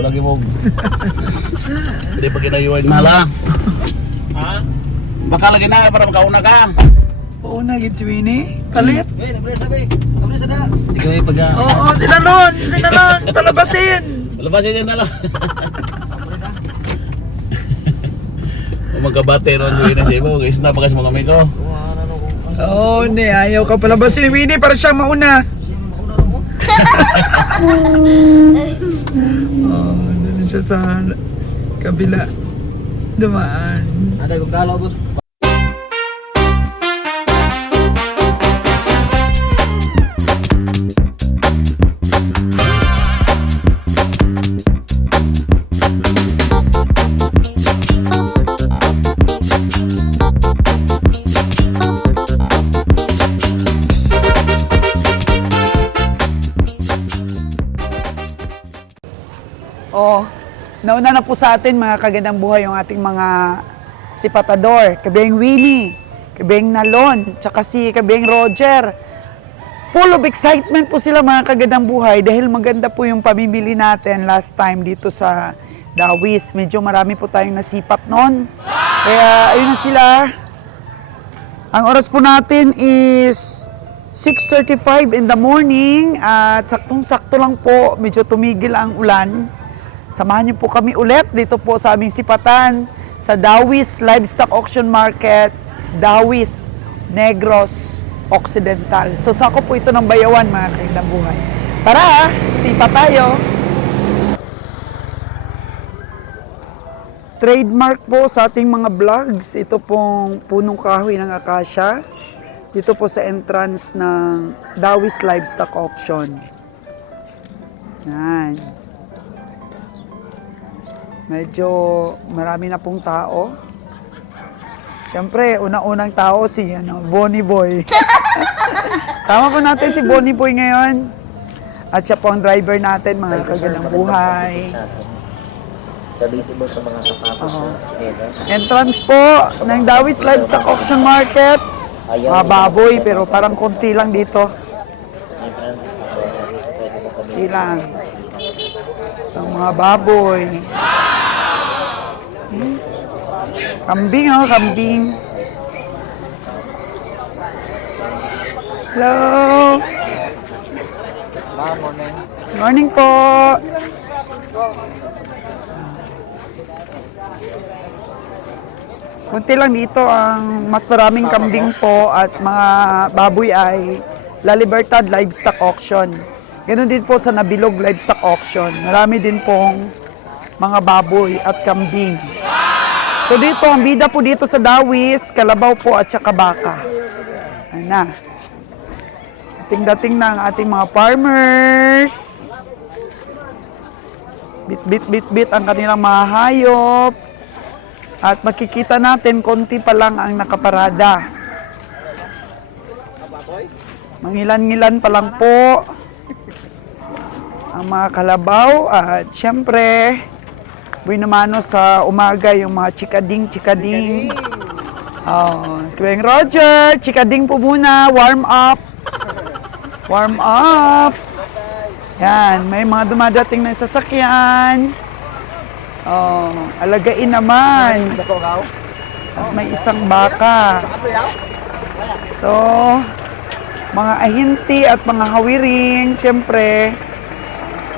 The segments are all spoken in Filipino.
lagi mo. Hindi pa kinayuan nala. Ha? Baka lagi na para makauna ka. Pauna, gid si Winnie. Kalit. Nabilis sabi. Nabilis na. Ikaw ay pag... Oo, sila nun. Palabasin. Labasin yan nala. Magkabate ron doon na siya mo. Guys na bagas mga amigo. Oo, hindi. Ayaw ka palabasin ni Winnie para siyang mauna. Doon na siya sa kabila. Dumaan. Ada kong kalaw, boss. Oh, nauna na po sa atin mga kagandang buhay yung ating mga sipatador. Kabeng Winnie, Kabeng Nalon, tsaka si Kabeng Roger. Full of excitement po sila mga kagandang buhay dahil maganda po yung pamimili natin last time dito sa Dawis. Medyo marami po tayong nasipat noon. Kaya ayun na sila. Ang oras po natin is 6:35 in the morning at saktong-sakto lang po, medyo tumigil ang ulan. Samahan niyo po kami ulit dito po sa aming sipatan sa Dawis Livestock Auction Market, Dawis, Negros Occidental. So sako po ito ng Bayawan mga kailang buhay. Tara, sipa tayo! Trademark po sa ating mga vlogs, ito pong punong kahoy ng akasya. Dito po sa entrance ng Dawis Livestock Auction. Yan. Medyo marami na pong tao. Siyempre, unang-unang tao si Bonnie Boy. Sama po natin si Bonnie Boy ngayon. At siya po ang driver natin, mga kagandang buhay. Sabi mo sa mga sapatos. Entrance po ng Dawis Livestock Auction Market. Mga baboy, pero parang konti lang dito. Konti lang. Ang mga baboy. Kambing, oh, kambing. Hello. Morning. Morning po. Kunti lang dito, ang mas maraming kambing po at mga baboy ay La Libertad Livestock Auction. Ganon din po sa Nabilog Livestock Auction. Marami din pong mga baboy at kambing. So dito, ang bida po dito sa Dawis, kalabaw po at saka baka. Ayan na. Dating-dating na ang ating mga farmers. Bit ang kanilang mga hayop. At makikita natin, konti pa lang ang nakaparada. Mangilan-ngilan pa lang po ang mga kalabaw. At syempre, buhay naman sa umaga yung mga chikading. Oh, Kabeng Roger, chikading po muna, warm up. Warm up. Yan, may mga dumadating na sasakyan. Oh, alagain naman. At may isang baka. So, mga ahinti at mga hawiring, siyempre,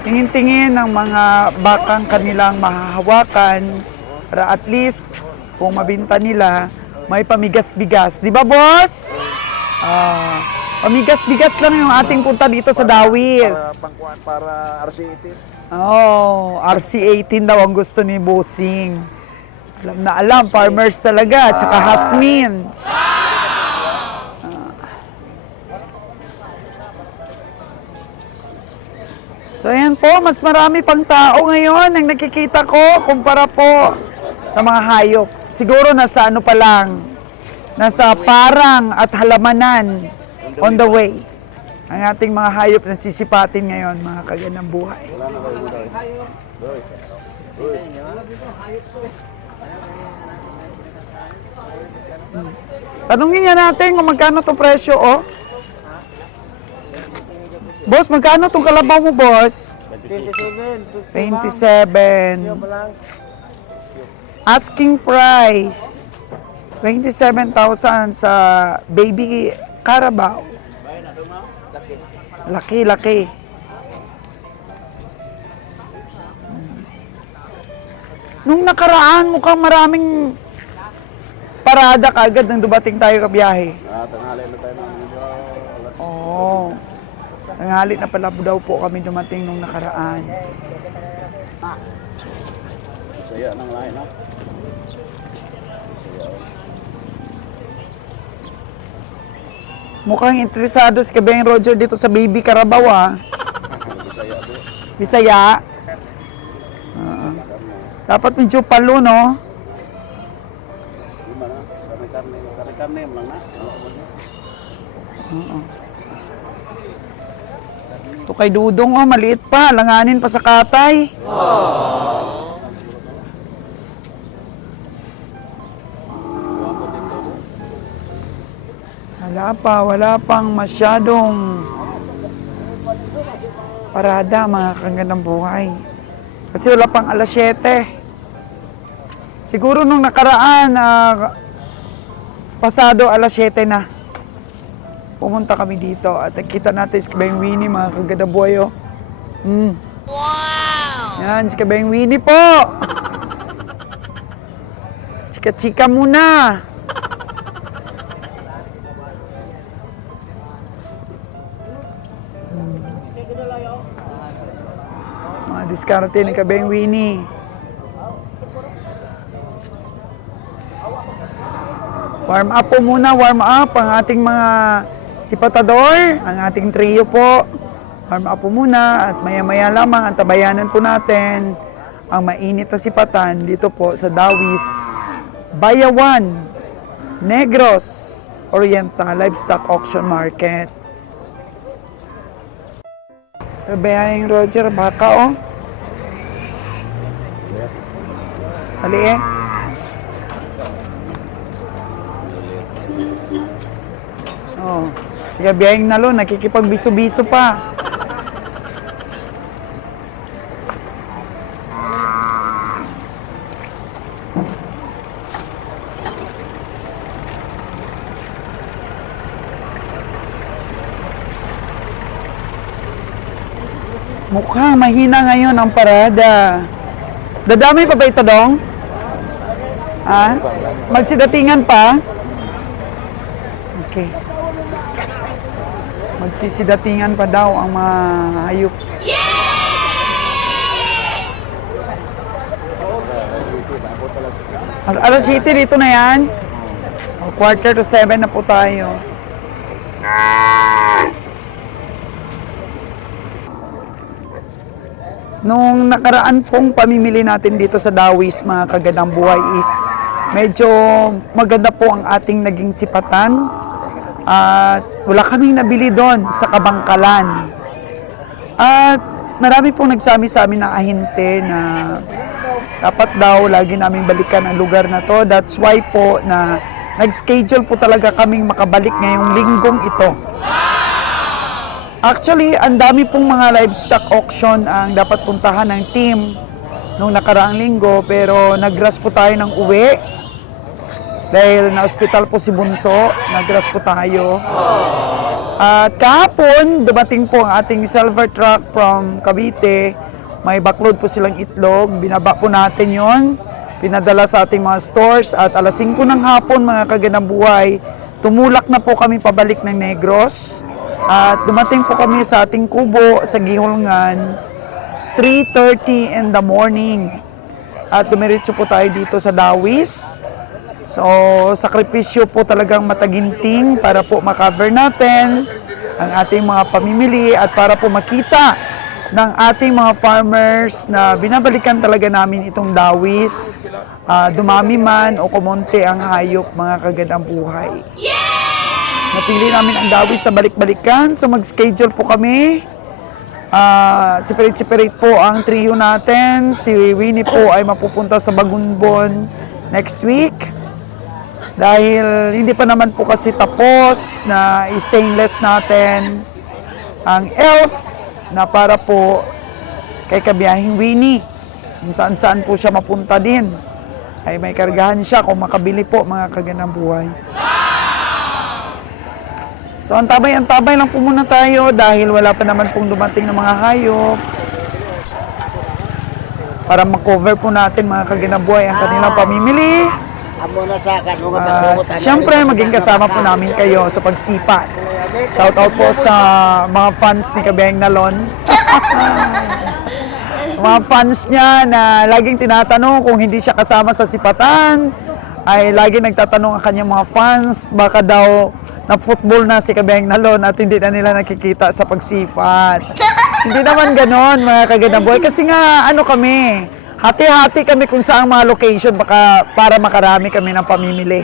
tingin-tingin ng mga bakang kanilang mahahawakan para at least, kung mabinta nila, may pamigas-bigas. Di ba, boss? Pamigas-bigas lang yung ating punta dito sa Dawis. Para RC18. Oh, RC18 daw ang gusto ni Bossing. Alam na alam, farmers talaga, tsaka Hasmin. So ayan po, mas marami pang tao ngayon ang nakikita ko kumpara po sa mga hayop. Siguro nasa ano pa lang, nasa parang at halamanan on the way. Ang ating mga hayop na sisipatin ngayon, mga kagandang buhay. Tanungin nga natin kung magkano itong presyo, oh. Boss, magkano itong kalabaw mo, boss? 27. Asking price, 27,000 sa baby Carabao. Laki. Nung nakaraan, mukhang maraming parada kaagad nang dumating tayo kabiyahe. Tanghali na tayo ng medyo. Oo. Tanghali na pala daw po kami dumating nung nakaraan. Saya ng lahi na. Mukhang interesado si Kabeng Roger dito sa baby Carabao ah. Bisaya. Dapat medyo palo, no? Karne lang na. Ito kay Dudong, oh, maliit pa. Langanin pa sa katay. Wala pang masyadong parada, mga kagandang buhay. Kasi wala pang alas 7. Siguro nung nakaraan, pasado alas 7 na. Pumunta kami dito at nakita natin si Kabeng Winnie, mga kagandang buhay, oh. Wow! Yan, si Kabeng Winnie po! Chika-chika muna! Mga diskarte ni Kabeng Winnie. Warm up po muna, warm up ang ating mga sipatador, ang ating trio po. Warm up po muna at maya-maya lamang ang tabayanan po natin ang mainit na sipatan dito po sa Dawis, Bayawan, Negros, Oriental Livestock Auction Market. Tabayang Roger, baka oh. Maliit. Oh, si Kabeng Nalon, nakikipagbiso-biso pa. Mukhang mahina ngayon ang parada. Dadami pa ba ito, Dong? Ha? Magsidatingan pa? Okay. Magsisidatingan pa daw ang mga hayop. Alas 7 dito na yan. O, 6:45 na po tayo. Nung nakaraan pong pamimili natin dito sa Dawis, mga kagandang buhay, is medyo maganda po ang ating naging sipatan. At wala kaming nabili doon sa Kabangkalan. At marami pong nagsabi sa amin na ahinte na dapat daw lagi namin balikan ang lugar na to. That's why po na nag-schedule po talaga kaming makabalik ngayong linggong ito. Actually, ang dami pong mga livestock auction ang dapat puntahan ng team nung nakaraang linggo, pero nag-rush po tayo ng uwi. Dahil na-hospital po si Bunso, nag-rush po tayo. At kahapon, dumating po ang ating silver truck from Cavite. May backload po silang itlog. Binaba po natin yon, pinadala sa ating mga stores. At alas 5 ng hapon, mga kagandang buhay, tumulak na po kami pabalik ng Negros. At dumating po kami sa ating kubo sa Gihulngan, 3:30 in the morning. At dumiretso po tayo dito sa Dawis. So, sakripisyo po talagang mataginting para po makover natin ang ating mga pamimili at para po makita ng ating mga farmers na binabalikan talaga namin itong Dawis. Dumami man o kumonte ang hayop, mga kagandang buhay. Napili namin ang Dawis na balik-balikan. So mag-schedule po kami. Separate po ang trio natin. Si Winnie po ay mapupunta sa Bagunbon next week. Dahil hindi pa naman po kasi tapos na stainless natin ang elf na para po kay kabiyahing Winnie. Kung saan-saan po siya mapunta din. Ay may kargahan siya kung makabili po mga kagandang buhay. So antabay lang po muna tayo dahil wala pa naman pong dumating ng mga hayop. Para ma-cover po natin mga kagandang buhay ang kanilang pamimili. Siyempre maging kasama po namin kayo sa pagsipat. Shoutout po sa mga fans ni Kabeng Nalon. Mga fans niya na laging tinatanong kung hindi siya kasama sa sipatan, ay laging nagtatanong ang kanyang mga fans, baka daw na-football na si Kabeng Nalon at hindi na nila nakikita sa pagsipat. Hindi naman ganon mga kagandang buhay. Kasi nga, kami, hati-hati kami kung saan mga location baka para makarami kami ng pamimili.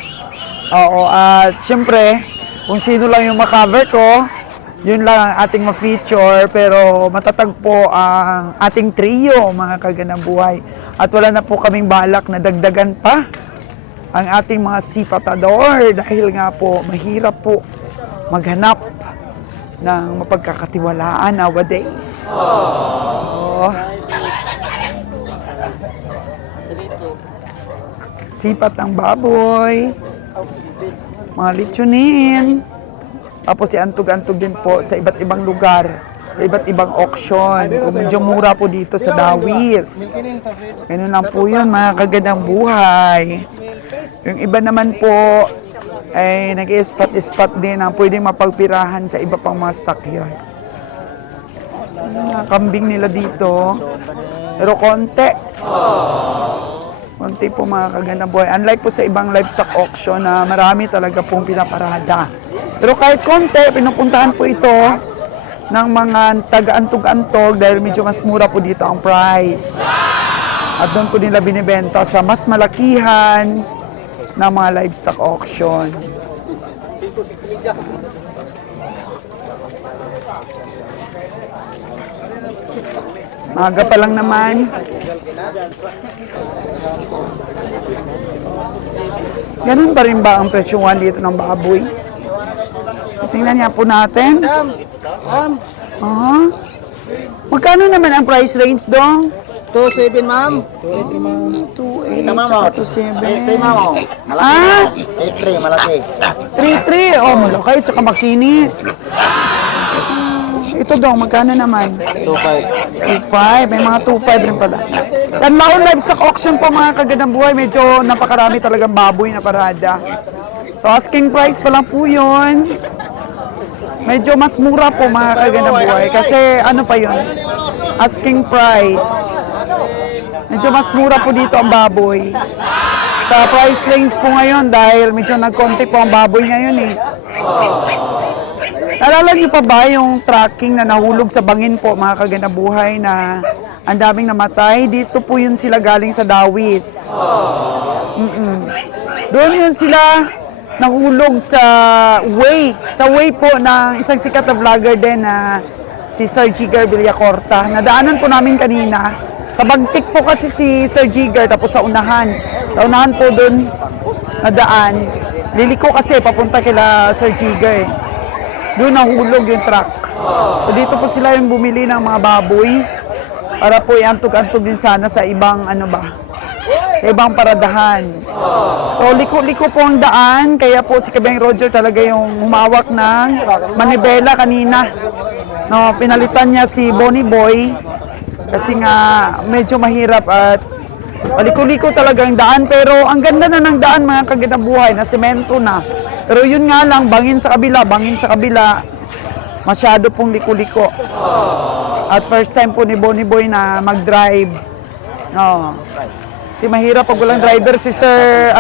Oo, at syempre, kung sino lang yung makover ko, yun lang ang ating ma-feature, pero matatag po ang ating trio, mga kagandang buhay. At wala na po kaming balak na dagdagan pa ang ating mga sipatador dahil nga po mahirap po maghanap ng mapagkakatiwalaan nowadays. So, sipat ng baboy, mga litsunin, tapos iantog-antog din po sa iba't ibang lugar, iba't ibang auction. Kung medyo mura po dito sa Dawis. Ganun lang po yun, mga kagandang buhay. Yung iba naman po ay nag-i-spot din ang pwedeng mapagpirahan sa iba pang mga stockyard. Mga kambing nila dito, pero konti. Konti po mga kagandang buhay. Unlike po sa ibang livestock auction na marami talaga pong pinaparada. Pero kahit konti, pinupuntahan po ito ng mga taga-antog-antog dahil medyo mas mura po dito ang price. At doon po nila binibenta sa mas malakihan na mga livestock auction. Maga pa lang naman. Ganun pa rin ba ang presyuhan dito ng baboy? Tingnan niya po natin. Magkano naman ang price range dong? 2.7 ma'am. 2.8 tsaka 2.7. 3 ma'am. Ah? 3 malaki. 3.3. Oh, malaki tsaka makinis. Ito dong, magkano naman? 2.5. 2.5. May mga 2.5 rin pala. Yan, Maon Livestock Auction po mga kagandang buhay. Medyo napakarami talagang baboy na parada. So asking price pa lang po yun. Medyo mas mura po mga kagandang buhay. Kasi ano pa yun? Asking price. Medyo mas mura po dito ang baboy. Sa price range po ngayon dahil medyo nagkonti po ang baboy ngayon eh. Naalala niyo pa ba yung tracking na nahulog sa bangin po mga kagandang buhay na ang daming namatay? Dito po yun sila galing sa Dawis. Doon yun sila nahulog sa way po ng isang sikat na vlogger din na si Sir Jigger Villacorta. Nadaanan po namin kanina. Sa Bagtik po kasi si Sir Jigger, tapos sa unahan. Sa unahan po doon nadaan. Liliko kasi papunta kila Sir Jigger. Doon nahulog yung truck. So dito po sila yung bumili ng mga baboy para po iantog-antog din sana sa ibang sa ibang paradahan. So liko-liko po ang daan, kaya po si Kabeng Roger talaga yung humawak ng manibela kanina. No, pinalitan niya si Bonnie Boy kasi nga medyo mahirap at liko-liko talaga ang daan, pero ang ganda na ng daan mga kagandang buhay na semento na. Pero yun nga lang, bangin sa kabila, masyado pong liko-liko. At first time po ni Bonnie Boy na mag-drive. No. Kasi mahirap pag walang driver si Sir,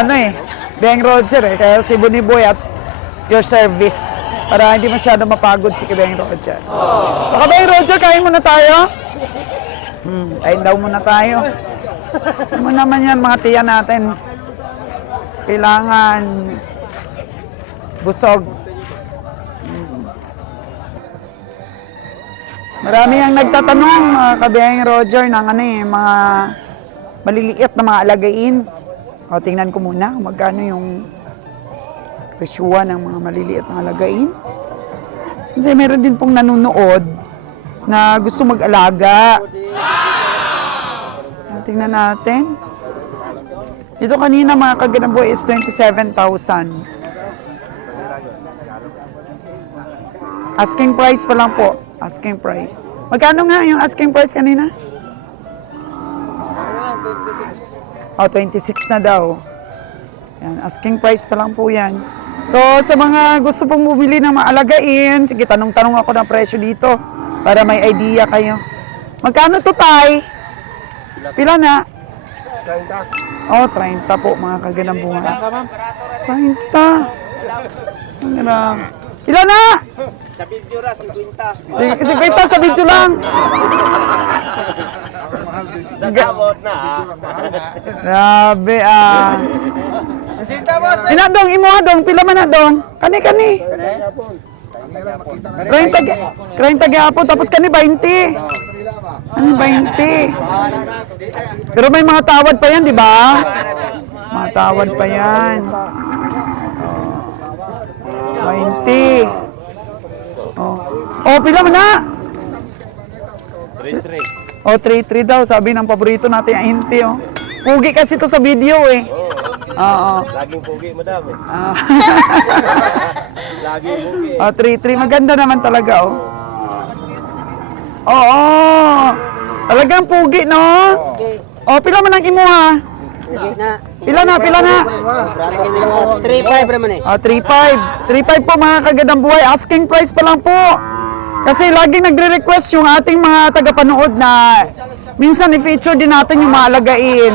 Beng Roger Kaya si Bonnie Boy at your service. Para hindi masyado mapagod si Beng Roger. So Beng Roger, kain muna tayo. Kain daw muna tayo. Ano naman yan mga tiyan natin. Kailangan busog. Marami ang nagtatanong, Kabeng Roger, ng mga maliliit na mga alagain. O, tingnan ko muna kung magkano yung presyuhan ng mga maliliit na alagain. Kasi meron din pong nanonood na gusto mag-alaga. Tingnan natin. Ito kanina mga kagandang buhay is 27,000. Asking price pa lang po. Asking price. Magkano nga yung asking price kanina? 26. Oh, 26 na daw. Yan, asking price pa lang po yan. So, sa mga gusto pong bumili ng maalagain, sige, tanong-tanong ako ng presyo dito para may idea kayo. Magkano to, Tay? Pila na? 30. Oh, 30 po, mga kagandang bunga. 30. Ang ganda. Pila na? Sa video ra, 50. Si Pita, sa video lang. Nasabot na Grabe, Sinta boss! Inadong, imo adong, pila man adong? Kani. 30 gyapon, tapos kani 20. Ano 20? Pero may mga tawad pa yan, di ba? Mga tawad pa yan. Oh. 20. Oh, pila man na? 3-3. Oh, 3-3 daw, sabi ng paborito natin ang hinti, oh. Pugi kasi to sa video, eh. Oo. Laging pogi, madam. Ah. Laging pogi. Oh, 3-3. Maganda naman talaga, oh. Oo. Talagang pugi, no? Oh, pila man ang imuha? Pila na? 3-5 naman eh. Oh, 3-5. 3-5 po mga kagandang buhay. Asking price pa lang po. Kasi laging nagre-request yung ating mga tagapanood na minsan i-feature din natin yung maalagain.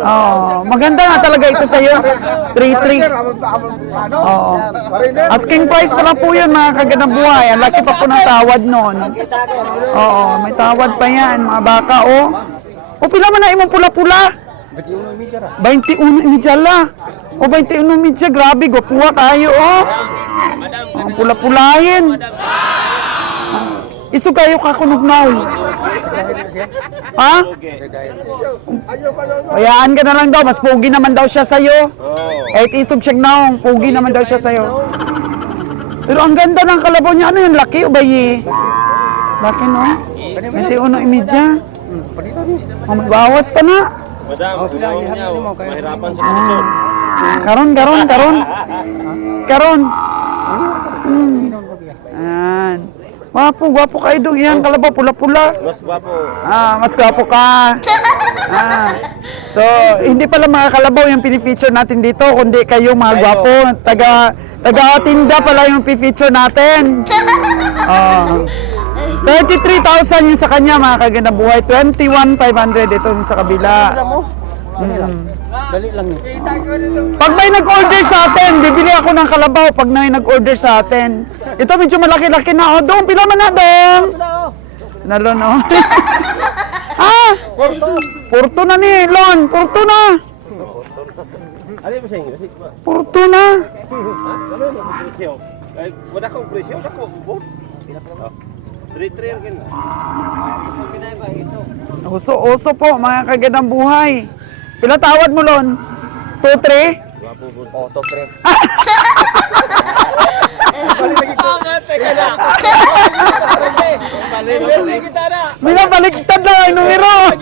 Oh, maganda nga talaga ito sa'yo. 3-3. Oo. Asking price pa lang po yun mga kagandang buhay. Ang laki pa po ng tawad nun. Oo, may tawad pa yan mga baka, oh. O pila man na imong pula-pula? 21 la. O 21 grabe, gwapuha kayo, oh. Ang pula-pulahin. Isu kayo kakunugnaw. Ha? Hayaan ka na lang daw, mas pogi naman daw siya sa'yo. Kahit isog siya naong, pogi naman daw siya sa'yo. Pero ang ganda ng kalabaw niya, ano yun, laki o bayi? Laki, no? 21 Oh, may bawas pa na. Madam, pinahong niya. Mahirapan sa kalusot. Karon. Ayan. Gwapo kayo dong. Yan, kalabaw, pula-pula. Mas gwapo. Mas gwapo ka. So, hindi pala mga kalabaw yung pinifeature natin dito, kundi kayo mga gwapo. Taga-tinda pala yung pinifeature natin. 33,000 yung sa kanya, mga kagandang buhay. 21,500 ito yung sa kabila. Dali lang eh. Pag may nag-order sa atin, bibili ako ng kalabaw pag may nag-order sa atin. Ito medyo malaki-laki na. Dong, pila man na, Dong? Nalon, oh. Porto na ni, Lon. Porto na. Ano mo sa inyo? Porto na. Ano yung presyo? Wala kong presyo, wala kong ubod. 3-3 ang gina. Uso po, mga kagandang buhay. Pila tawad mo, Lon? 2-3? Oo, top 3. Binabaliktad lang ang numero.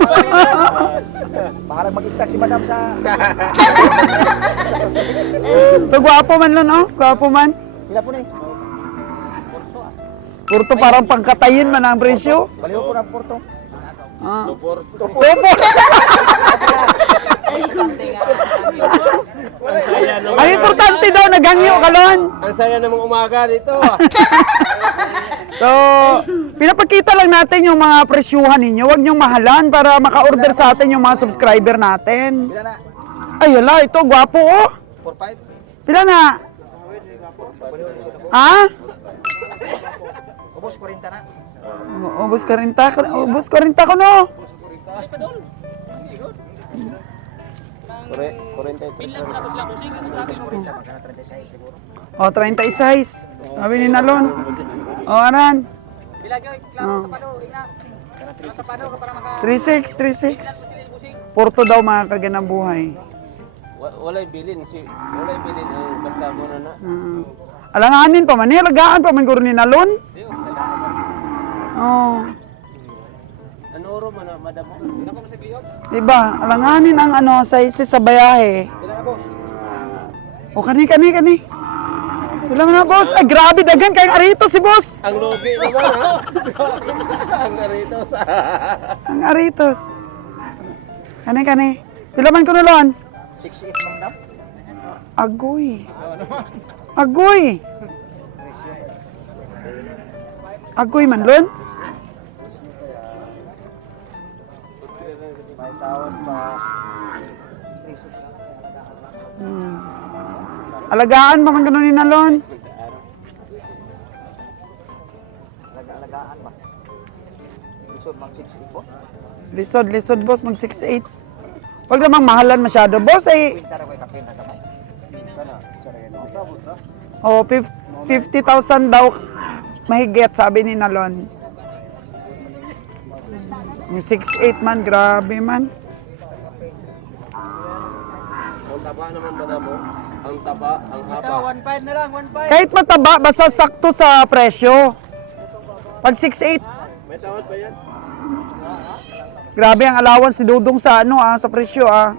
Baka lang mag-stack si madam sa... Ito, gwapo man, Lon, oh. Gwapo man. Pila po na eh. Porto parang pangkatayin man ang presyo. Baliw po na Porto. Topo. Ay, importante daw, naghangyo ka, Lon. Ang saya namang umaga dito. So, pinapakita lang natin yung mga presyuhan ninyo. Huwag niyong mahalan para maka-order sa atin yung mga subscriber natin. Pila na? Ay, hala, ito, gwapo, oh. 4-5? Pila na? Ha? Ubos 40 na. Ubus 40 ko, no? 36 siguro. O, 36. Sabi ni Nalon. O, aran. 36. Porto daw mga kagandang buhay. Walay bilin ang basta mo na. Alanganin pa man, alagaan pa man guro ni Nalon. Oh. Ano ro madam mo. Hindi ko masabihan. Diba? Alanganin ang ano, size sa bayahe. Kailan na, boss? O, kani. Wala mo na, boss. Ay, grabe, dagan kayong arito si boss. Ang logi naman, ha? Ang narito sa... Ang aritos. Kani. Pilaman ko na lon. 6'8", madam. Agoy. Agoy man lon. May tawad pa. Alagaan pa man ganun ni nalon. Alagaan ba? Lisod mag 6'8", boss. Lisod boss, mag 6'8". Huwag namang mahalan masyado, boss. Ay, Tara ko kapin na kamay. Kana, sorry. oh, 50,000 daw mahigit, sabi ni Nalon. Yung 6'8 man, grabe man. Ang taba naman madam mo. Ang taba, ang haba. 1.5 na lang, 1.5. Kahit mataba, basta sakto sa presyo. Pag 6'8, May tawad pa yan? grabe ang allowance ni Dudong sa ano sa presyo ah.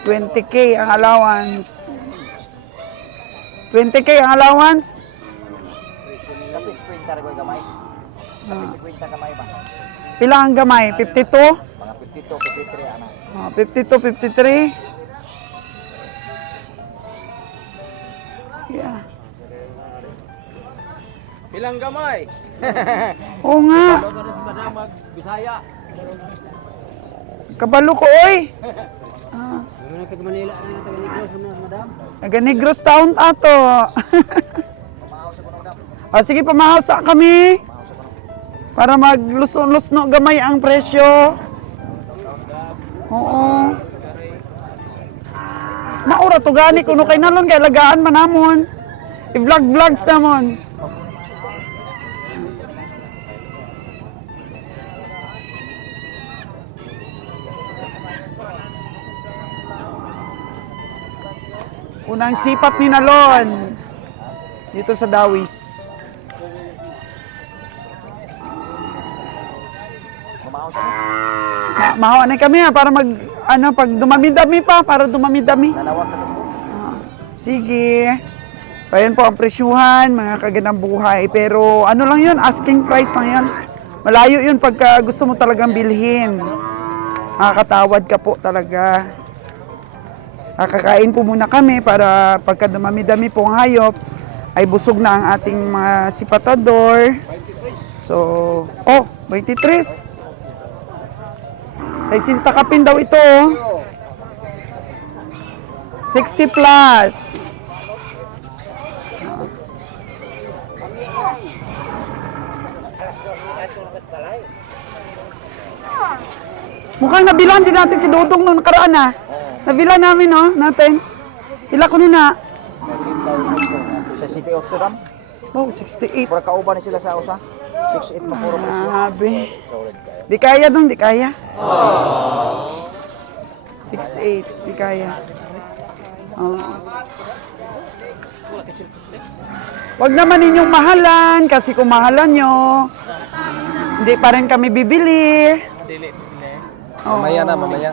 20K ang allowance. 20K ang allowance. Kapis kwenta rin ko gamay. Kapis kwenta gamay ba? Pila ang gamay? 52? Mga 52, 53 anak. 52, 53. Yeah. Ilang gamay? Oo nga. Ano si madam mag-Bisaya? Kabalo ko, oy. Ano taga Manila na taga Negros na madam? Naga Negros Town ato. Sige, pamahasa kami. Para maglusno gamay ang presyo. Oo. Maura to gani kuno kay nalon kay lagaan man namon. I-vlogs namon. Unang sipat ni Nalon dito sa Dawis. Mahawa na kami para pag dumami-dami pa, para dumami-dami. Sige. So ayan po ang presyuhan, mga kagandang buhay. Pero ano lang yun, asking price lang yun. Malayo yun pagka gusto mo talagang bilhin. Makakatawad ka po talaga. Kakain po muna kami para pagka dumami-dami po ang hayop, ay busog na ang ating mga sipatador. So, 23. Sa isinta kapin daw ito. 60 plus. Mukhang nabilan din natin si Dudong nung nakaraan ah. Nabilan namin no, natin. Ila ko na. Sa City of Sudan. Oh, 68. Pura kauban ni sila sa usa. 6'8" pa puro presyo. Grabe. Di kaya dong, di kaya. 6'8", di kaya. Wag naman ninyong mahalan kasi kung mahalan nyo, hindi pa rin kami bibili. Mamaya na, mamaya.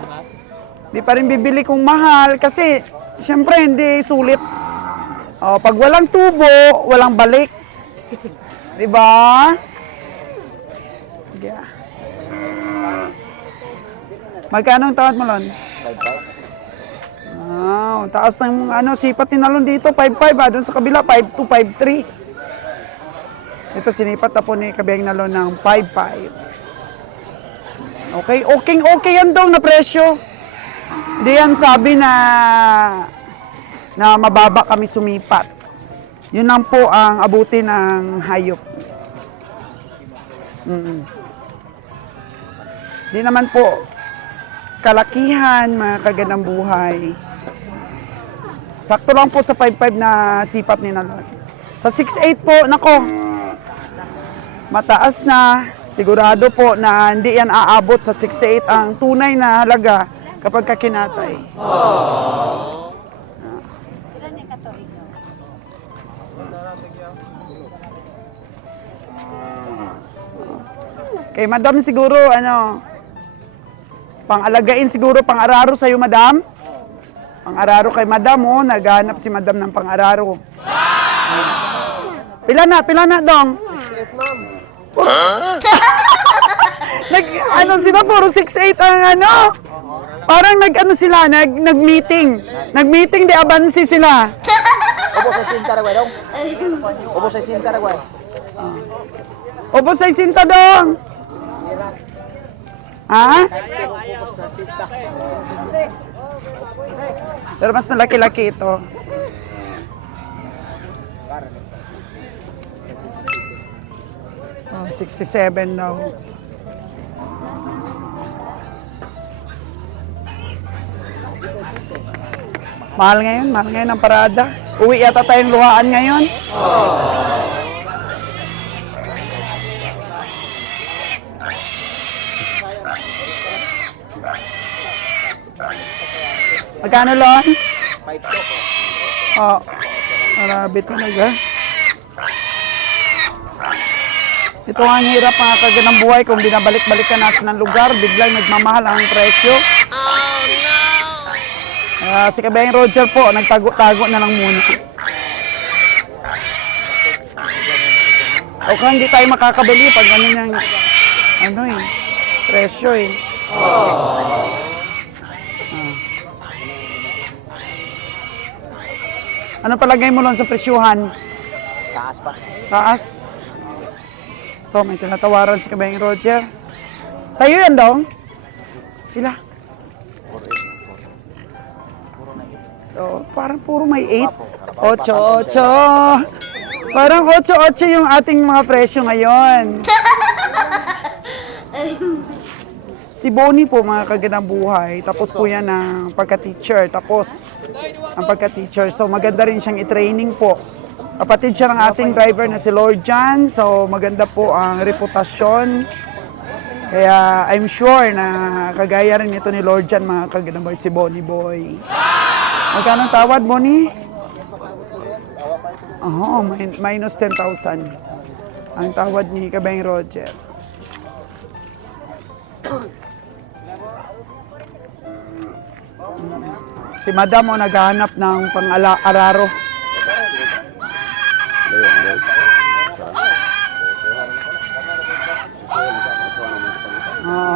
Hindi pa rin bibili kung mahal kasi syempre hindi sulit. Pag walang tubo, walang balik. 'Di ba? Yeah. Magkano ang tawad mo, Lon? 5'5". Wow, taas ng sipat ni Nalon dito, 5'5", doon sa kabila 5'2", 5'3". Ito sinipat na po ni Kabeng Nalon ng 5'5". Okay yan daw na presyo. Hindi yan sabi na mababa kami sumipat. Yun lang po ang abuti ng hayop. Di naman po kalakihan, mga kagandang buhay. Sakto lang po sa 5'5" na sipat ni Nalon. Sa 6'8" po, nako, mataas na. Sigurado po na hindi yan aabot sa 68 ang tunay na halaga kapag kakinatay. Kay madam siguro, ano, pang-alagain siguro, pang-araro sa'yo, madam. Pang-araro kay madam, oh. Naghanap si madam ng pang-araro. Pila na, dong? Ano sila, puro 6'8 ang ano. Parang nag-ano sila, nag-meeting. Nag-meeting, di abansi sila. Opo sa sinta ra dong. Opo sa sinta ra Opo sa isinta, dong. Ha? Pero mas malaki-laki ito. Oh, 67 daw. Mahal ngayon ang parada. Uwi yata tayong luhaan ngayon. Magkano, Lon? 5 Oh, marami talaga. Ito ang hirap mga kaganang buhay kung binabalik-balikan natin ng lugar, biglang nagmamahal ang presyo. Si Kabayang Roger po, nagtago-tago na lang muna. O kung hindi tayo makakabili pag ganun yung, presyo eh. Ano palagay mo lang sa presyuhan? Taas pa. Taas. Ito, may tinatawaran si Kabayang Roger. Sa'yo yan, dong? Pila? So, parang puro may 8. 8. Parang 8 yung ating mga presyo ngayon. Si Bonnie po, mga kaganang buhay, tapos po yan ang pagka-teacher. Tapos, ang pagka-teacher. So, maganda rin siyang i-training po. Kapatid siya ng ating driver na si Lord John. So, maganda po ang reputasyon. Kaya, I'm sure na kagaya rin ito ni Lord John, mga kaganang buhay, si Bonnie Boy. Magkano ang tawad, Bonnie? Oo, minus 10,000. Ang tawad ni Kabayang Roger. Si Madam o naghahanap ng pang-araro.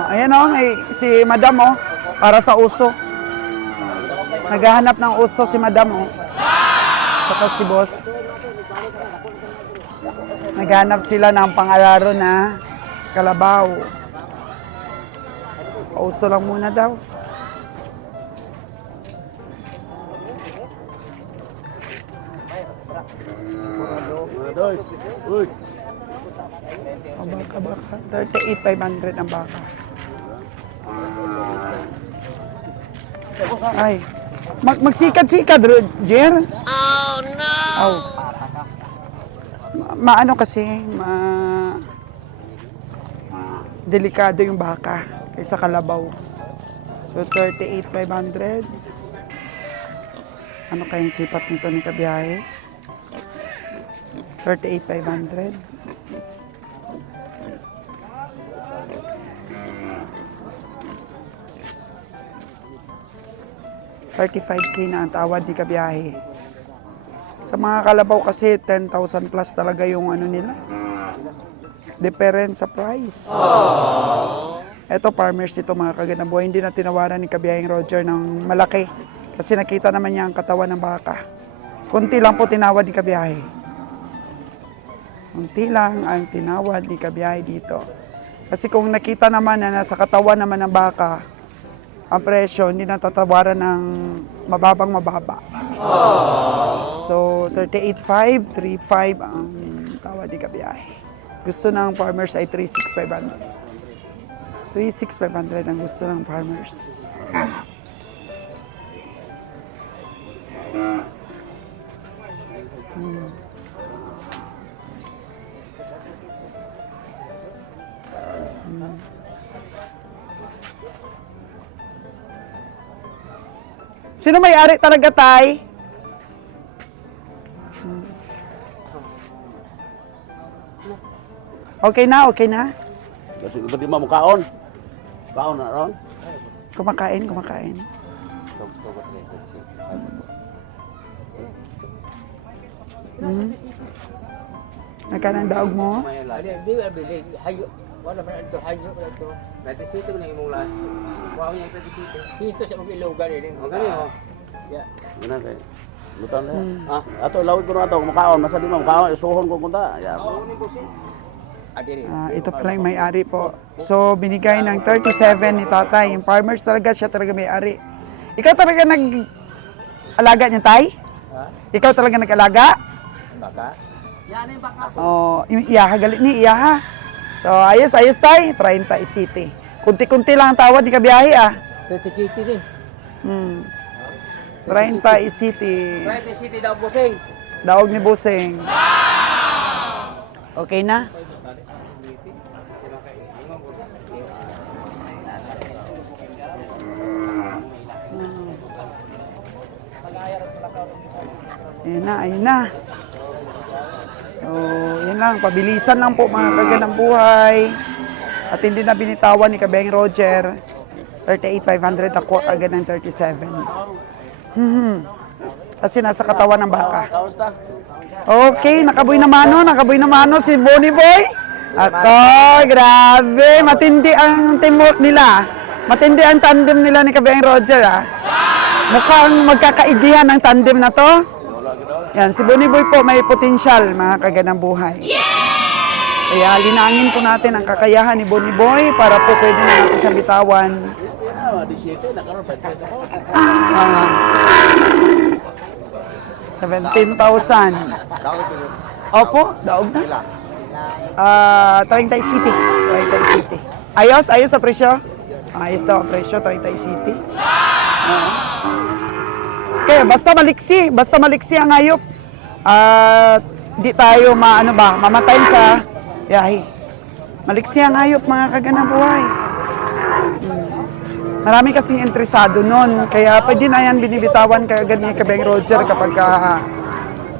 Ayan o, si Madam o, para sa uso. Naghahanap ng uso si Madam o. Tsaka si Boss. Naghahanap sila ng pang-araro na kalabaw. Uso lang muna daw. O baka. 38,500 ang baka. Ay. Magsikad-sikad, Roger. Oh, no! Oh. Maano kasi, delikado yung baka kaysa kalabaw. So, 38,500. Ano kayang sipat nito ni Kabiyahe? 38,500. $35K na ang tawad ni Kabiyahe. Sa mga kalabaw kasi 10,000 plus talaga yung ano nila. Difference sa price. Eto farmers ito mga kaganang buhay. Hindi na tinawaran ni Kabiyaheng Roger ng malaki. Kasi nakita naman niya ang katawan ng baka. Kunti lang po tinawad ni Kabiyahe. Kunti lang ang tinawad ni Kabiyahe dito. Kasi kung nakita naman na nasa katawan naman ng baka, ang presyo, hindi natatawaran ng mababang mababa. So, 38,500, 3,500 ang tawad ni Kabiyahe. Gusto ng farmers ay 36,500. 36,500 ang gusto ng farmers. Sino may-ari talaga, Tay? Okay na, okay na. Kasi iba di mo kaon. Kaon na ron. Kumakain, kumakain. Nagkanang daog mo? Hindi, hayo. Wala man ito, hayo man ito. 27 mo na imong last. Wow, yung 27. Dito sa mga ilugan eh. O, gani o. Yeah. Gina kay. Lutan na. Ah, ato lawid ko na ato kumakaon, masa di mo makaon, isuhon ko kunta. Ya. Adiri. Ito pala yung may-ari po. So, binigay ng 37 ni tatay. Yung farmers talaga, siya talaga may-ari. Ikaw talaga nag-alaga niya, tay? Ha? Ikaw talaga nag-alaga? Baka? Oh, yung iyaha, galit ni iyaha. So, ayos, tay. 30 City. Kunti-kunti lang ang tawad, di ka biyahe, ah. 30 city din. 30 City. 30 city daw, bossing. Daog ni Busing. Okay na? Ayun na. So, yun lang. Pabilisan lang po mga kaganang buhay. At hindi na binitawan ni Kabeng Roger. 38,500 ako agad ng 37. Kasi nasa katawan ng baka. Kamusta? Okay, nakaboy na mano si Bonnie Boy. Ako, grabe. Matindi ang teamwork nila. Matindi ang tandem nila ni Kabeng Roger, ah. Mukhang magkakaigihan ang tandem na to. Yan, si Bonnie Boy po may potential, mga kaganang buhay. Kaya linangin po natin ang kakayahan ni Bonnie Boy para po pwede na natin siyang bitawan. 17,000. Opo, daog na. 30 City. 30 City. Ayos sa presyo? Ayos daw ang presyo, 30 City. Okay, basta maliksi ang hayop. At di tayo mamatay sa yahi. Maliksi ang hayop, mga kaganang buhay. Marami kasing interesado nun, kaya pwede na yan binibitawan kagad ni Kabeng Roger kapag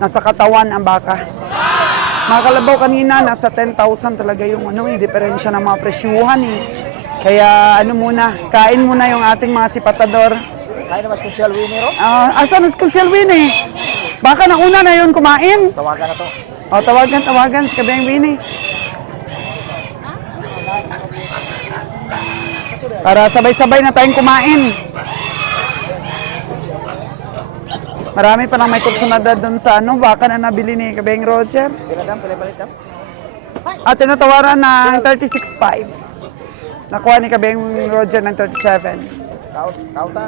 nasa katawan ang baka. Mga kalabaw kanina, nasa 10,000 talaga yung diferensya ng mga presyuhan eh. Kaya kain muna yung ating mga sipatador. Kaya naman kung Shell Winnie, ro? Asan si Kusyal Winnie? Baka nauna na yun kumain. Tawagan na to. O, tawagan si Kabeng Winnie. Para sabay-sabay na tayong kumain. Marami pa nang may kursunada doon sa baka na nabili ni Kabeng Roger. Pila palit dam? At tinatawaran ng 36.5. Nakuha ni Kabeng Roger ng 37. Kauta.